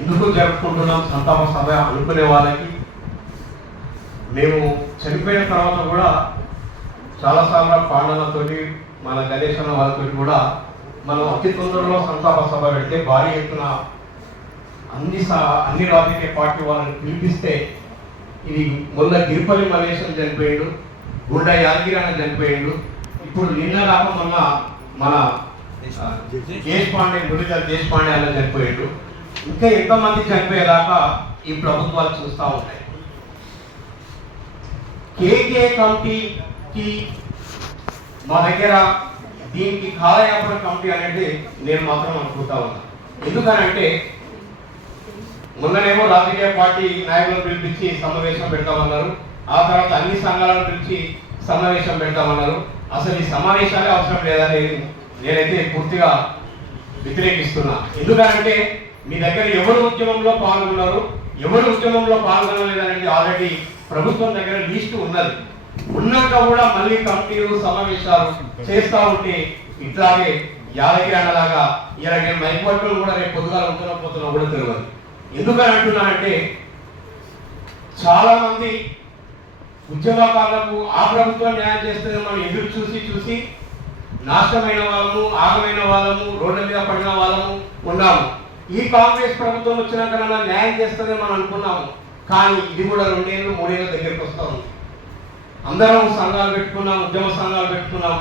ఎందుకు జరుపుకుంటున్నాం సంతాప సభ అనుకునే వాళ్ళకి, మేము చనిపోయిన తర్వాత కూడా చాలాసార్లు పాండలతోటి మన గణేశన్న వాళ్ళతో కూడా మనం అతి తొందరలో సంతాప సభ పెడితే భారీ ఎత్తున అన్ని రాజకీయ పార్టీ వాళ్ళని పిలిపిస్తే ఇది మొన్న గిరిపల్లి మల్లేశం చనిపోయాడు, గుండా యాదగిరి అని చనిపోయాడు, ఇప్పుడు నిన్న కాక మొన్న మన దేశపాండే గురిజా దేశపాండే అని చనిపోయాడు. ఇంకా ఎంతమంది చనిపోయేదాకా ఈ ప్రభుత్వాలు చూస్తూ ఉంటాయి. కేకే కమిటీకి మా దగ్గర దీనికి కాలయాపన కమిటీ అనేది నేను మాత్రం అనుకుంటా ఉన్నా. ఎందుకనంటే మొన్ననేమో రాజకీయ పార్టీ నాయకులను పిలిపించి సమావేశం పెడతామన్నారు, ఆ తర్వాత అన్ని సంఘాలను పిలిచి సమావేశం పెడతామన్నారు. అసలు ఈ సమావేశాలే అవసరం లేదని నేనైతే పూర్తిగా వ్యతిరేకిస్తున్నా. ఎందుకంటే మీ దగ్గర ఎవరు ఉద్యమంలో పాల్గొన్నారు, ఎవరు ఉద్యమంలో పాల్గొనలేదనేది ఆల్రెడీ ప్రభుత్వం దగ్గర లిస్టు ఉన్నది. ఉన్నాక కూడా మళ్ళీ కమిటీలు సమావేశాలు చేస్తూ ఉంటే ఇట్లాగే యాదగిరి అన్నలాగా ఇలా నేను మైపట్టులు కూడా రేపు పొద్దుగా పోతున్నా కూడా తెలియదు. ఎందుకని అంటున్నానంటే చాలా మంది ఉద్యమకారులకు ఆ ప్రభుత్వం న్యాయం చేస్తుంది మనం ఎదురు చూసి నాశనమైన వాళ్ళము, ఆగమైన వాళ్ళము, రోడ్ల మీద పడిన వాళ్ళము ఉన్నాము. ఈ కాంగ్రెస్ ప్రభుత్వం వచ్చినాక న్యాయం చేస్తుందని మనం అనుకున్నాము. కానీ ఇది కూడా 2 ఏళ్ళు 3 ఏళ్ళ దగ్గరికి వస్తూ ఉంది. అందరం సంఘాలు పెట్టుకున్నాం, ఉద్యమ సంఘాలు పెట్టుకున్నాం,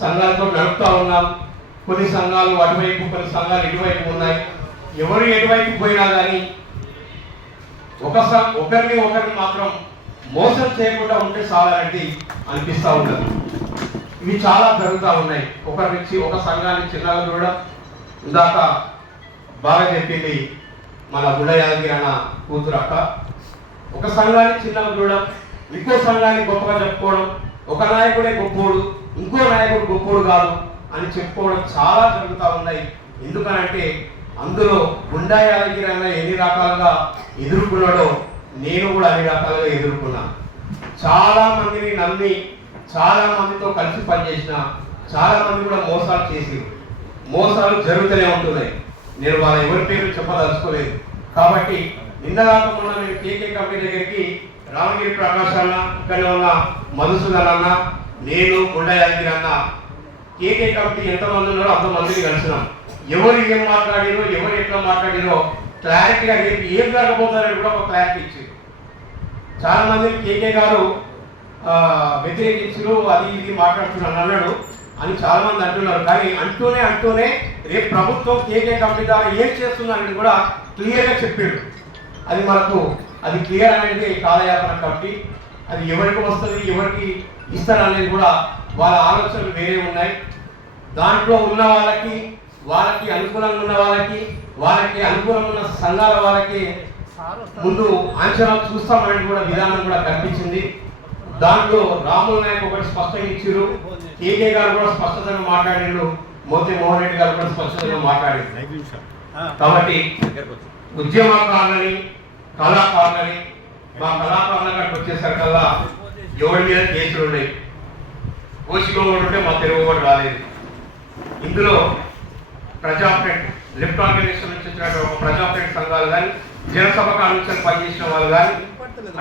సంఘాలతో నడుపుతా ఉన్నాం. కొన్ని సంఘాలు అటువైపు, కొన్ని సంఘాలు ఇటువైపు ఉన్నాయి. ఎవరు ఎటువైపు పోయినా కానీ ఒకరిని మాత్రం మోసం చేయకుండా ఉంటే చాలనేది అనిపిస్తూ ఉంటుంది. ఇవి చాలా జరుగుతూ ఉన్నాయి. ఒక సంఘాన్ని చిన్నగా చూడడం, ఇందాక బాగా చెప్పింది మన గుండ యాదగిరి అన్న కూతురు అక్క, ఒక సంఘాన్ని చిన్నగా చూడడం, ఇంకో సంఘాన్ని గొప్పగా చెప్పుకోవడం, ఒక నాయకుడే గొప్పోడు, ఇంకో నాయకుడు గొప్పోడు కాదు అని చెప్పుకోవడం చాలా జరుగుతూ ఉన్నాయి. ఎందుకనంటే అందులో గుండా యాదగిరి అన్న ఎన్ని రకాలుగా ఎదుర్కొన్నాడో నేను కూడా అన్ని రకాలుగా ఎదుర్కొన్నా. చాలా మందిని నమ్మి చాలా మందితో కలిసి పనిచేసిన, చాలా మంది కూడా మోసాలు చేసి, మోసాలు జరుగుతూనే ఉంటున్నాయి. నేను వాళ్ళ ఎవరి పేరు చెప్పదలుచుకోలేదు. కాబట్టి నిన్న కాకుండా నేను కేకే కమిటీ దగ్గరికి రామగిరి ప్రకాష్ అన్న, ఇక్కడ ఉన్న మధుసూదన్ అన్న, నేను గుండా యాదగిరి అన్న, కేకే కమిటీ ఎంతమంది ఉన్నారో అంతమందిని కలిసినాం. ఎవరు ఏం మాట్లాడిరో, ఎవరు ఎట్లా మాట్లాడిరో క్లారిటీగా రేపు ఏం జరగబోతుందని కూడా ఒక క్లారిటీ ఇచ్చారు. చాలా మంది కేకే గారు వ్యతిరేకించరు, అది ఇది మాట్లాడుతున్నారు అన్నాడు అని చాలా మంది అంటున్నారు. కానీ అంటూనే రేపు ప్రభుత్వం కేకే కమిటీ ద్వారా ఏం చేస్తుందనేది కూడా క్లియర్గా చెప్పాడు. అది మనకు అది క్లియర్ అనేది కాలయాపన కమిటీ. అది ఎవరికి వస్తుంది, ఎవరికి ఇస్తారు అనేది కూడా వాళ్ళ ఆలోచనలు వేరే ఉన్నాయి. దాంట్లో ఉన్న వాళ్ళకి అనుకూలంగా ఉన్న వాళ్ళకి అనుకూలంగా ఉన్న సంఘాల వాళ్ళకి ముందు అంచనా చూస్తామనేది కూడా విధానం కూడా కనిపించింది. దాంట్లో రాముల నాయక్ ఒకటి స్పష్టంగా ఇచ్చారు, కేకే గారు కూడా స్పష్టతగా మాట్లాడారు, మోతి మోహన్ రెడ్డి గారు కూడా స్పష్టంగా మాట్లాడారు. కాబట్టి ఉద్యమకారులని, కళాకారులని, మా కళాకారుల కాడికి వచ్చేసరికల్లా ఎవరి మీద కేసులు ఉన్నాయి. కోసిగోడు ఉంటే మా తెలుగు రాలేదు. ఇందులో ప్రజాఫ్రంట్ లెఫ్ట్ ఆర్గనైజేషన్ నుంచి వచ్చినట్టు ఒక ప్రజాఫ్రంట్ సంఘాలు కానీ, జనసభ కాన్వెన్షన్ పనిచేసిన వాళ్ళు కానీ,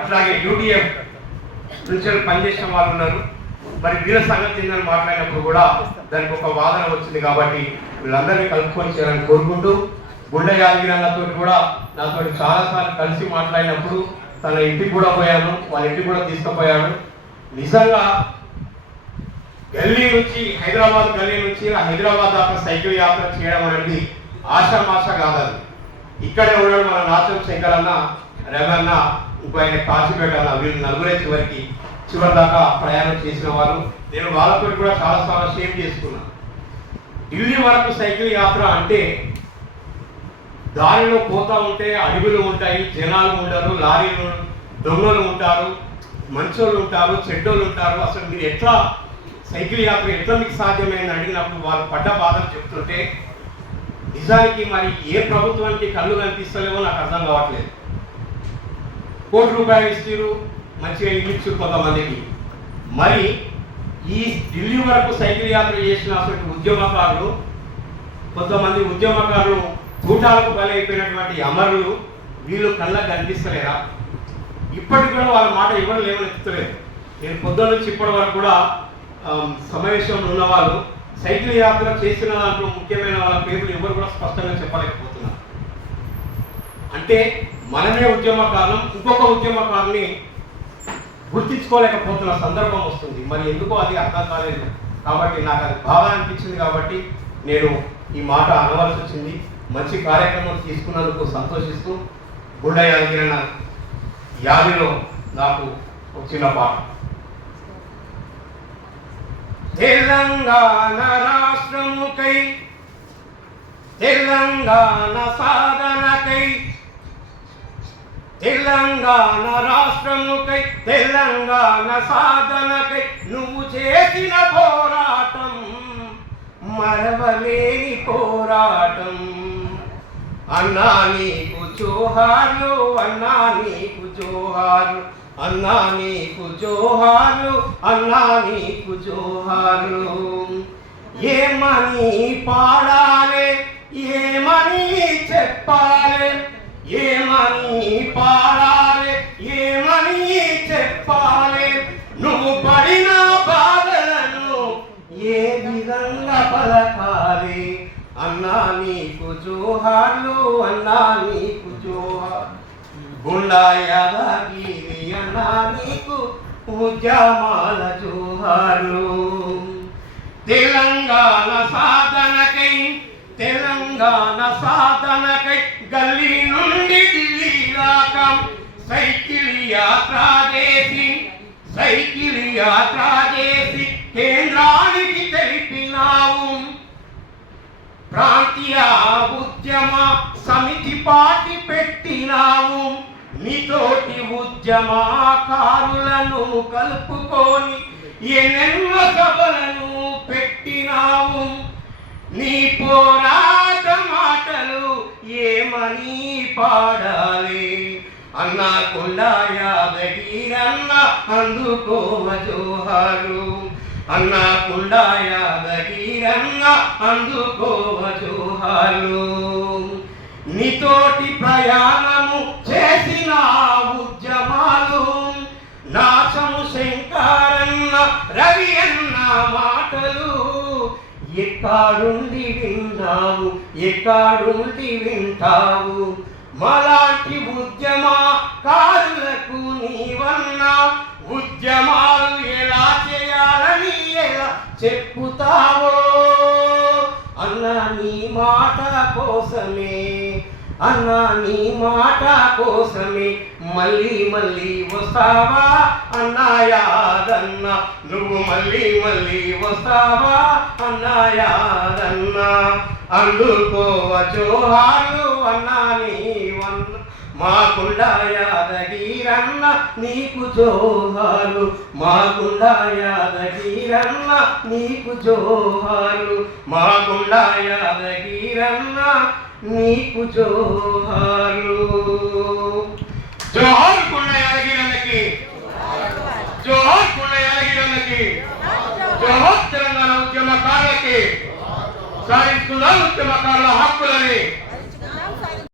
అట్లాగే యూటీఎఫ్ నుంచి పనిచేసిన వాళ్ళు ఉన్నారు. మరి వీళ్ళ సంగతి ఏందని మాట్లాడినప్పుడు కూడా దానికి ఒక వాదన వచ్చింది. కాబట్టి వీళ్ళందరినీ కలుపుకొని చేయాలని కోరుకుంటూ, గుండ యాదగిరి అన్నతో కూడా నాతో చాలాసార్లు కలిసి మాట్లాడినప్పుడు తన ఇంటికి కూడా పోయాను, వాళ్ళ ఇంటికి కూడా తీసుకుపోయాను. నిజంగా హైదరాబాద్ గల్లీ నుంచి హైదరాబాద్ దాకా సైకిల్ యాత్ర చేయడం అనేది ఆషామాష కాదు. ఇక్కడే ఉన్నాడు మన నాచం శంకర్ అన్న, రమన్న, ఇంకో ఆయన కాశీపేట అన్న, వీళ్ళు నలుగురే చివరి దాకా ప్రయాణం చేసిన వాళ్ళు. నేను వాళ్ళతో కూడా చాలాసార్లు షేర్ చేసుకున్నాను. ఢిల్లీ వరకు సైకిల్ యాత్ర అంటే దారిలో పోతా ఉంటే అడవులు ఉంటాయి, జనాలు ఉంటారు, లారీలు, దొంగలు ఉంటారు, మంచోళ్ళు ఉంటారు, చెడ్డోళ్ళు ఉంటారు. అసలు మీరు ఎట్లా సైకిల్ యాత్ర ఎట్లా మీకు సాధ్యమైంది అడిగినప్పుడు వాళ్ళు పడ్డ బాధలు చెప్తుంటే నిజానికి మరి ఏ ప్రభుత్వానికి కళ్ళు కనిపిస్తలేవో నాకు అర్థం కావట్లేదు. ₹1 ఇస్తారు, మంచిగా ఇల్లు కొంతమందికి. మరి ఈ ఢిల్లీ వరకు సైకిల్ యాత్ర చేసిన అసలు కొంతమంది ఉద్యమకారులు తూటాలకు బలైపోయినటువంటి అమరులు వీళ్ళు కళ్ళకు కనిపిస్తలేరా? ఇప్పటికి కూడా వాళ్ళ మాట ఎవరు లేవనెత్తుతలేదు. నేను పొద్దున్న నుంచి ఇప్పటి వరకు కూడా సమావేశంలో ఉన్న వాళ్ళు సైకిల్ యాత్ర చేసిన దాంట్లో ముఖ్యమైన వాళ్ళ పేర్లు ఎవరు కూడా స్పష్టంగా చెప్పలేకపోతున్నారు. అంటే మనమే ఉద్యమకారులం, ఇంకొక ఉద్యమకారుని గుర్తించుకోలేకపోతున్న సందర్భం వస్తుంది. మరి ఎందుకో అది అర్థం కాలేదు. కాబట్టి నాకు అది బాగా అనిపించింది కాబట్టి నేను ఈ మాట అనవలసి వచ్చింది. మంచి కార్యక్రమం తీసుకున్నందుకు సంతోషిస్తూ గుండె యాదగిరిన యాదిలో నాకు ఒక చిన్న పాట. తెలంగాణ రాష్ట్రముకై తెలంగాణ సాధనకై తెలంగాణ రాష్ట్రముకై తెలంగాణ సాధనకై నువ్వు చేసిన పోరాటం మరవలేని పోరాటం. అన్నా నీకు జోహార్లు, అన్నా నీకు జోహార్లు, అన్నా నీకు జోహార్లు, అన్నా నీకు జోహార్లు. ఏమని పాడాలే, ఏమని చెప్పాలే, ఏమని పాడాలే, ఏమని చెప్పాలే. నువ్వు పడిన బాధలను ఏ విధంగా పలకాలి. అన్నా నీకు జోహార్లు, అన్నా నీకు జోహార్లు. గుండా యాదగిరి అన్నా నీకు ఉద్యమాల జోహార్లు. తెలంగాణ సాధనకై తెలంగాణ సాధనకై గల్లీ నుండి ఢిల్లీ దాకా సైకిల్ యాత్ర చేసి సైకిల్ యాత్ర చేసి కేంద్రానికి తెలిపినావు. ప్రాంతీయ ఉద్యమ సమితి పార్టీ పెట్టినావు. నీతోటి ఉద్యమకారులను కలుపుకొని ఎన్నెన్నో సభలను పెట్టినావు. నీ పోరాట మాటలు ఏమని పాడాలి. అన్నా కొండా యాదగిరన్న అందుకోవ జోహారు. అన్నా కొండా యాదగిరన్న అందుకోవ జోహారు. నీతోటి ప్రయాణము చేసిన ఉద్యమాలు నాశము శంకరన్న రవి అన్న మాటలు ఎక్కడుండి విన్నావు, ఎక్కడుండి వింటావు. మలాంటి ఉద్యమకారులకు నీవన్నా ఉద్యమాలు ఎలా చేయాలని ఎలా చెప్పుతావో. అన్నా నీ మాట కోసమే, అన్నా నీ మాట కోసమే మళ్ళీ మళ్ళీ వస్తావా అన్నా యాదన్న. నువ్వు మళ్ళీ మళ్ళీ వస్తావా అన్నా యాదన్న. అందుకోవ జోహార్లు అన్నా నీవన్న. మా కొండా యాదగిరన్న నీకు జోహార్లు, మా కొండా యాదగిరన్న నీకు జోహార్లు, మా కొండా యాదగిరన్న నీకు జోహార్లు. జోహార్ కొండా యాదగిరన్నకి, జోహార్ కొండా యాదగిరన్నకి, జోహార్ తెలంగాణ ఉద్యమకారులకి. సాధించుకుందాం ఉద్యమకారుల హక్కులని.